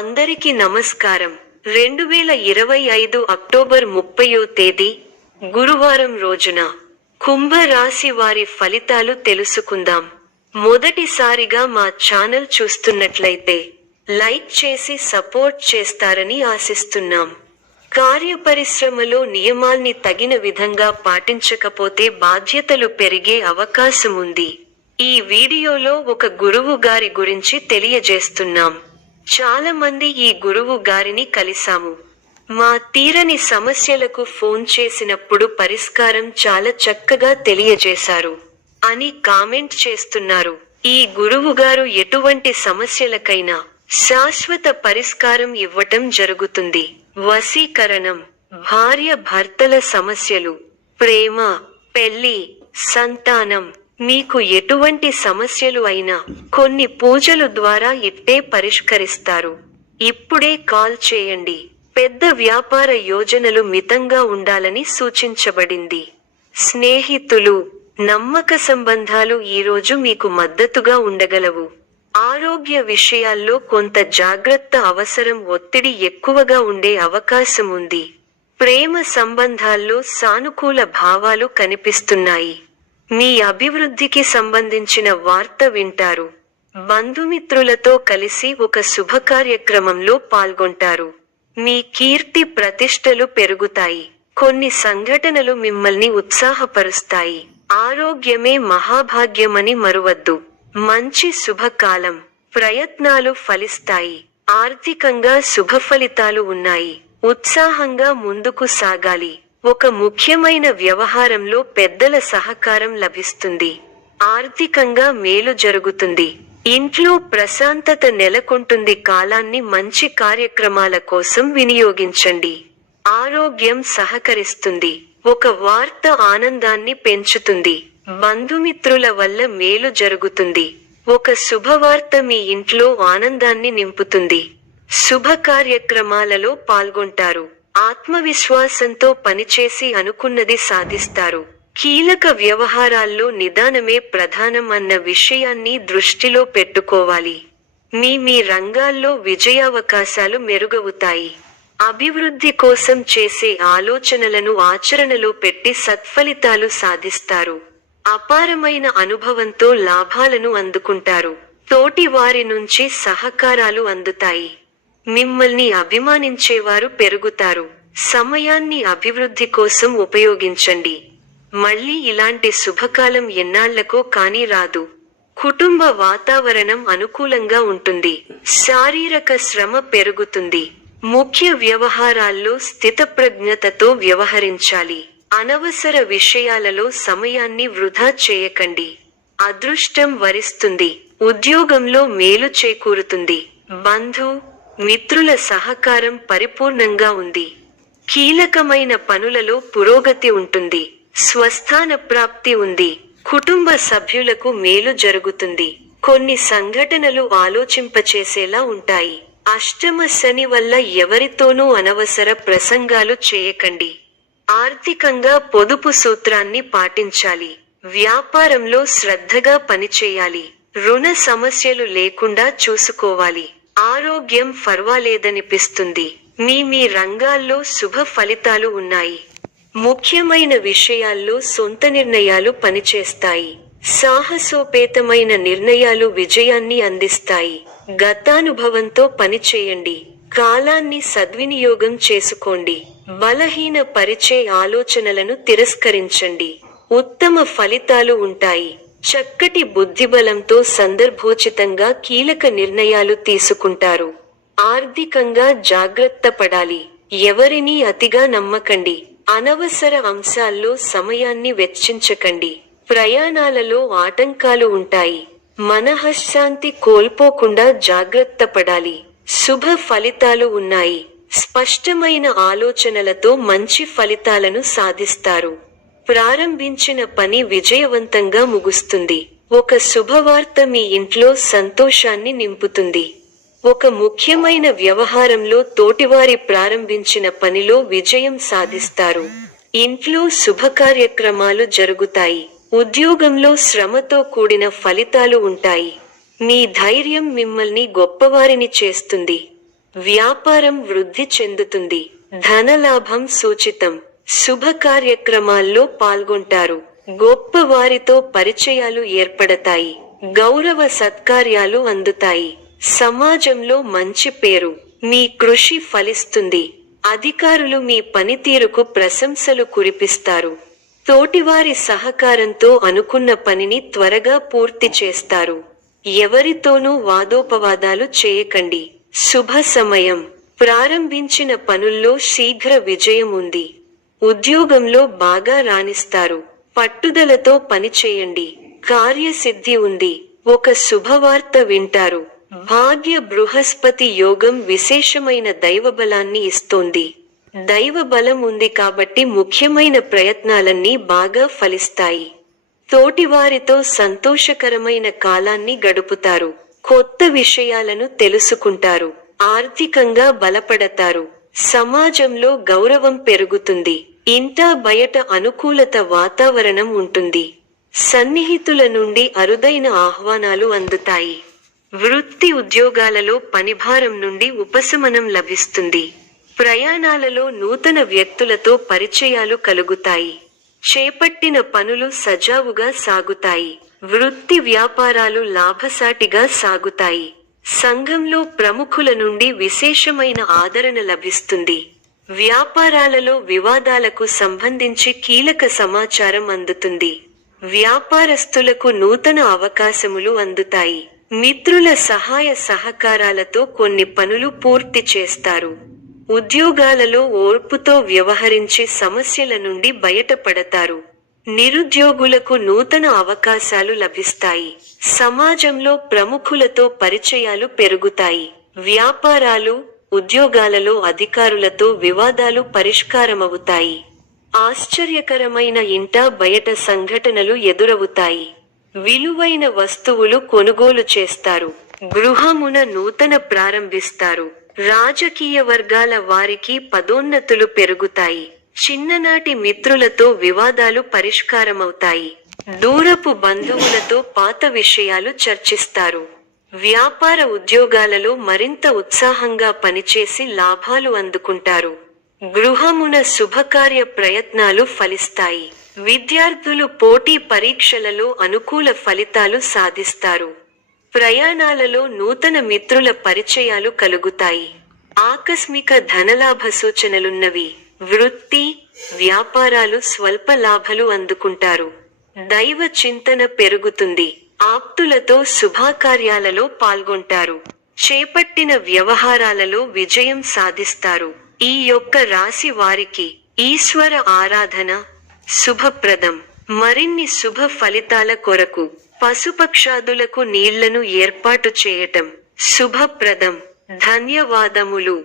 అందరికీ నమస్కారం. 2025 అక్టోబర్ 30వ తేదీ గురువారం రోజున కుంభ రాశి వారి ఫలితాలు తెలుసుకుందాం. మొదటిసారిగా మా ఛానల్ చూస్తున్నట్లయితే లైక్ చేసి సపోర్ట్ చేస్తారని ఆశిస్తున్నాం. కార్యపరిశ్రమలో నియమాల్ని తగిన విధంగా పాటించకపోతే బాధ్యతలు పెరిగే అవకాశం ఉంది. ఈ వీడియోలో ఒక గురువు గారి గురించి తెలియజేస్తున్నాం. చాలా మంది ఈ గురువు గారిని కలిసాము. మా తీరని సమస్యలకు ఫోన్ చేసినప్పుడు పరిష్కారం చాలా చక్కగా తెలియజేశారు అని కామెంట్ చేస్తున్నారు. ఈ గురువు గారు ఎటువంటి సమస్యలకైనా శాశ్వత పరిష్కారం ఇవ్వటం జరుగుతుంది. వశీకరణం, భార్య భర్తల సమస్యలు, ప్రేమ, పెళ్లి, సంతానం, మీకు ఎటువంటి సమస్యలు అయినా కొన్ని పూజలు ద్వారా ఇట్టే పరిష్కరిస్తారు. ఇప్పుడే కాల్ చేయండి. పెద్ద వ్యాపార యోజనలు మితంగా ఉండాలని సూచించబడింది. స్నేహితులు, నమ్మక సంబంధాలు ఈరోజు మీకు మద్దతుగా ఉండగలవు. ఆరోగ్య విషయాల్లో కొంత జాగ్రత్త అవసరం. ఒత్తిడి ఎక్కువగా ఉండే అవకాశం ఉంది. ప్రేమ సంబంధాల్లో సానుకూల భావాలు కనిపిస్తున్నాయి. మీ అభివృద్ధికి సంబంధించిన వార్త వింటారు. బంధుమిత్రులతో కలిసి ఒక శుభకార్యక్రమంలో పాల్గొంటారు. మీ కీర్తి ప్రతిష్టలు పెరుగుతాయి. కొన్ని సంఘటనలు మిమ్మల్ని ఉత్సాహపరుస్తాయి. ఆరోగ్యమే మహాభాగ్యమని మరువద్దు. మంచి శుభకాలం. ప్రయత్నాలు ఫలిస్తాయి. ఆర్థికంగా శుభ ఫలితాలు ఉన్నాయి. ఉత్సాహంగా ముందుకు సాగాలి. ఒక ముఖ్యమైన వ్యవహారంలో పెద్దల సహకారం లభిస్తుంది. ఆర్థికంగా మేలు జరుగుతుంది. ఇంట్లో ప్రశాంతత నెలకొంటుంది. కాలాన్ని మంచి కార్యక్రమాల కోసం వినియోగించండి. ఆరోగ్యం సహకరిస్తుంది. ఒక వార్త ఆనందాన్ని పెంచుతుంది. బంధుమిత్రుల వల్ల మేలు జరుగుతుంది. ఒక శుభవార్త మీ ఇంట్లో ఆనందాన్ని నింపుతుంది. శుభ కార్యక్రమాలలో పాల్గొంటారు. ఆత్మవిశ్వాసంతో పనిచేసి అనుకున్నది సాధిస్తారు. కీలక వ్యవహారాల్లో నిదానమే ప్రధానం అన్న విషయాన్ని దృష్టిలో పెట్టుకోవాలి. మీ రంగాల్లో విజయావకాశాలు మెరుగవుతాయి. అభివృద్ధి కోసం చేసే ఆలోచనలను ఆచరణలో పెట్టి సత్ఫలితాలు సాధిస్తారు. అపారమైన అనుభవంతో లాభాలను అందుకుంటారు. తోటి వారి నుంచి సహకారాలు అందుతాయి. మిమ్మల్ని అభిమానించేవారు పెరుగుతారు. సమయాన్ని అభివృద్ధి కోసం ఉపయోగించండి. మళ్ళీ ఇలాంటి శుభకాలం ఎన్నాళ్లకో కానీ రాదు. కుటుంబ వాతావరణం అనుకూలంగా ఉంటుంది. శారీరక శ్రమ పెరుగుతుంది. ముఖ్య వ్యవహారాల్లో స్థితప్రజ్ఞతతో వ్యవహరించాలి. అనవసర విషయాలలో సమయాన్ని వృధా చేయకండి. అదృష్టం వరిస్తుంది. ఉద్యోగంలో మేలు చేకూరుతుంది. మిత్రుల సహకారం పరిపూర్ణంగా ఉంది. కీలకమైన పనులలో పురోగతి ఉంటుంది. స్వస్థాన ప్రాప్తి ఉంది. కుటుంబ సభ్యులకు మేలు జరుగుతుంది. కొన్ని సంఘటనలు ఆలోచింపచేసేలా ఉంటాయి. అష్టమ శని వల్ల ఎవరితోనూ అనవసర ప్రసంగాలు చేయకండి. ఆర్థికంగా పొదుపు సూత్రాన్ని పాటించాలి. వ్యాపారంలో శ్రద్ధగా పనిచేయాలి. రుణ సమస్యలు లేకుండా చూసుకోవాలి. ఆరోగ్యం పర్వాలేదనిపిస్తుంది. మీ రంగాల్లో శుభ ఫలితాలు ఉన్నాయి. ముఖ్యమైన విషయాల్లో సొంత నిర్ణయాలు పనిచేస్తాయి. సాహసోపేతమైన నిర్ణయాలు విజయాన్ని అందిస్తాయి. గతానుభవంతో పనిచేయండి. కాలాన్ని సద్వినియోగం చేసుకోండి. బలహీన పరిచే ఆలోచనలను తిరస్కరించండి. ఉత్తమ ఫలితాలు ఉంటాయి. చక్కటి బుద్ధిబలంతో సందర్భోచితంగా కీలక నిర్ణయాలు తీసుకుంటారు. ఆర్థికంగా జాగ్రత్త పడాలి. ఎవరినీ అతిగా నమ్మకండి. అనవసర అంశాల్లో సమయాన్ని వెచ్చించకండి. ప్రయాణాలలో ఆటంకాలు ఉంటాయి. మనఃశాంతి కోల్పోకుండా జాగ్రత్త పడాలి. శుభ ఫలితాలు ఉన్నాయి. స్పష్టమైన ఆలోచనలతో మంచి ఫలితాలను సాధిస్తారు. ప్రారంభించిన పని విజయవంతంగా ముగుస్తుంది. ఒక శుభవార్త మీ ఇంట్లో సంతోషాన్ని నింపుతుంది. ఒక ముఖ్యమైన వ్యవహారంలో తోటివారి ప్రారంభించిన పనిలో విజయం సాధిస్తారు. ఇంట్లో శుభకార్యక్రమాలు జరుగుతాయి. ఉద్యోగంలో శ్రమతో కూడిన ఫలితాలు ఉంటాయి. మీ ధైర్యం మిమ్మల్ని గొప్పవారిని చేస్తుంది. వ్యాపారం వృద్ధి చెందుతుంది. ధనలాభం సూచితం. శుభ కార్యక్రమాల్లో పాల్గొంటారు. గొప్ప వారితో పరిచయాలు ఏర్పడతాయి. గౌరవ సత్కార్యాలు అందుతాయి. సమాజంలో మంచి పేరు. మీ కృషి ఫలిస్తుంది. అధికారులు మీ పనితీరుకు ప్రశంసలు కురిపిస్తారు. తోటివారి సహకారంతో అనుకున్న పనిని త్వరగా పూర్తి చేస్తారు. ఎవరితోనూ వాదోపవాదాలు చేయకండి. శుభ సమయం. ప్రారంభించిన పనుల్లో శీఘ్ర విజయం ఉంది. ఉద్యోగంలో బాగా రాణిస్తారు. పట్టుదలతో పనిచేయండి. కార్యసిద్ధి ఉంది. ఒక శుభవార్త వింటారు. భాగ్య బృహస్పతి యోగం విశేషమైన దైవబలాన్ని ఇస్తోంది. దైవబలం ఉంది కాబట్టి ముఖ్యమైన ప్రయత్నాలన్నీ బాగా ఫలిస్తాయి. తోటివారితో సంతోషకరమైన కాలాన్ని గడుపుతారు. కొత్త విషయాలను తెలుసుకుంటారు. ఆర్థికంగా బలపడతారు. సమాజంలో గౌరవం పెరుగుతుంది. ఇంటా బయట అనుకూలత వాతావరణం ఉంటుంది. సన్నిహితుల నుండి అరుదైన ఆహ్వానాలు అందుతాయి. వృత్తి ఉద్యోగాలలో పనిభారం నుండి ఉపశమనం లభిస్తుంది. ప్రయాణాలలో నూతన వ్యక్తులతో పరిచయాలు కలుగుతాయి. చేపట్టిన పనులు సజావుగా సాగుతాయి. వృత్తి వ్యాపారాలు లాభసాటిగా సాగుతాయి. సంఘంలో ప్రముఖుల నుండి విశేషమైన ఆదరణ లభిస్తుంది. వ్యాపారాలలో వివాదాలకు సంబంధించి కీలక సమాచారం అందుతుంది. వ్యాపారస్తులకు నూతన అవకాశములు అందుతాయి. మిత్రుల సహాయ సహకారాలతో కొన్ని పనులు పూర్తి చేస్తారు. ఉద్యోగాలలో ఓర్పుతో వ్యవహరించి సమస్యల నుండి బయటపడతారు. నిరుద్యోగులకు నూతన అవకాశాలు లభిస్తాయి. సమాజంలో ప్రముఖులతో పరిచయాలు పెరుగుతాయి. వ్యాపారాలు, ఉద్యోగాలలో అధికారులతో వివాదాలు పరిష్కారమవుతాయి. ఆశ్చర్యకరమైన ఇంటా బయట సంఘటనలు ఎదురవుతాయి. విలువైన వస్తువులు కొనుగోలు చేస్తారు. గృహమున నూతన ప్రారంభిస్తారు. రాజకీయ వర్గాల వారికి పదోన్నతులు పెరుగుతాయి. చిన్ననాటి మిత్రులతో వివాదాలు పరిష్కారమవుతాయి. దూరపు బంధువులతో పాత విషయాలు చర్చిస్తారు. వ్యాపార ఉద్యోగాలలో మరింత ఉత్సాహంగా పనిచేసి లాభాలు అందుకుంటారు. గృహమున శుభకార్య ప్రయత్నాలు ఫలిస్తాయి. విద్యార్థులు పోటీ పరీక్షలలో అనుకూల ఫలితాలు సాధిస్తారు. ప్రయాణాలలో నూతన మిత్రుల పరిచయాలు కలుగుతాయి. ఆకస్మిక ధనలాభ సూచనలున్నవి. వృత్తి, వ్యాపారాలు స్వల్ప లాభాలు అందుకుంటారు. దైవ చింతన పెరుగుతుంది. ఆప్తులతో శుభకార్యాలలో పాల్గొంటారు. చేపట్టిన వ్యవహారాలలో విజయం సాధిస్తారు. ఈ యొక్క రాశి వారికి ఈశ్వర ఆరాధన శుభప్రదం. మరిన్ని శుభ ఫలితాల కొరకు పశుపక్షాదులకు నీళ్లను ఏర్పాటు చేయటం శుభప్రదం. ధన్యవాదములు.